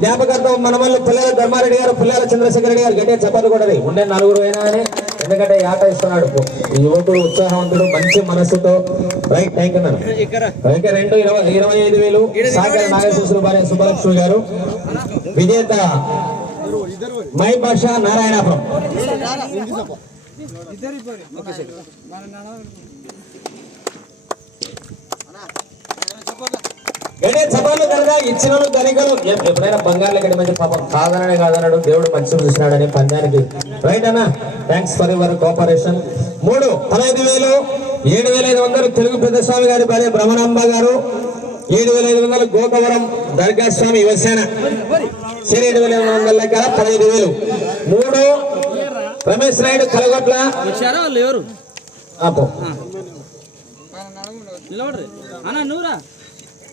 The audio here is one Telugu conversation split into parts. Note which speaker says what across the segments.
Speaker 1: జ్ఞాపకార్థం మన వాళ్ళు పుల్లాల ధర్మారెడ్డి గారు పుల్లాల చంద్రశేఖర రెడ్డి గారు గట్టిగా చెప్పాలి కూడా ఉండే నలుగురు అయినా అని ఎందుకంటే ఆట ఇస్తున్నాడు. ఈ యువకుడు ఉత్సాహవంతుడు మంచి మనస్సుతో. రైట్ థ్యాంక్ యూ రెండు ఇరవై ఇరవై ఐదు వేలు. సాగర నాగేశ్వర భార్య సుబ్బలక్ష్మి గారు. విజేత మై భాష నారాయణపురం. గడే సభలు కనుక ఇచ్చిన ధనికలు ఎప్పుడైనా బంగారు గడి మంచి పాపం కాదననే కాదన్నాడు దేవుడు మంచి చూసినాడని పందానికి. రైట్ అన్న? థ్యాంక్స్ ఫర్ యువర్ కోఆపరేషన్ మూడు పదహైదు వేలు ఏడు వేల ఐదు వందలు తెలుగు పెద్దస్వామి గారి భార్య భ్రమణాంబ గారు ఏడు వేల ఐదు వందలు గోకవరం దర్గా స్వామి యువసేన సరే ఏడు వేల ఐదు వందల లెక్క పదహైదు వేలు. మూడు రమేష్ నాయుడు కలగొట్ల.
Speaker 2: నిలబడరు. అన్న నువ్వురా.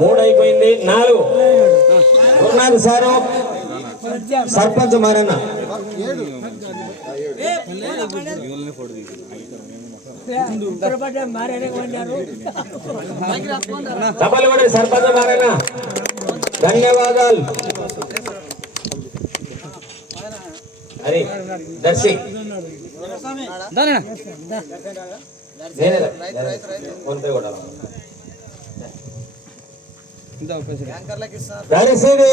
Speaker 1: మూడు అయిపోయింది నాలుగు. ఉన్నారు సారు? సర్పంచ్ మారన్న. డబ్బలు కూడా సర్పంచ్ మారన్న. ధన్యవాదాలు. అరే దర్శి.
Speaker 2: దానేనా?
Speaker 1: నేనే ఫోన్ కూడా దర్శిని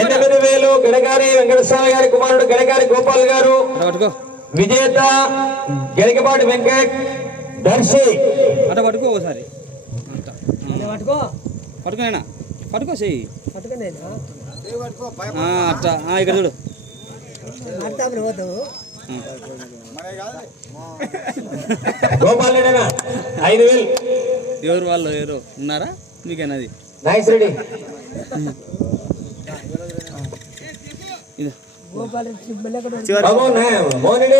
Speaker 1: ఎనిమిది వేలు గడగారి వెంకటస్వామి గారి కుమారుడు గడగారి గోపాల్ గారు. విజేత గెలికపాటి వెంకట్ దర్శి.
Speaker 2: అట్ట పట్టుకో ఒకసారి. అంట. పట్టుకో. పట్టుకోనేనా పట్టుకో చెయ్యి. అట్ట. ఆ, ఇక్కడ చూడు.
Speaker 1: గోపాల్ ఐదు వేలు.
Speaker 2: ఎవరు వాళ్ళు ఎవరు? ఉన్నారా? మీకేనా
Speaker 1: ನೈಸ್ ರೆಡಿ ಗೋಪಾಲ್ ಮೋಹನ್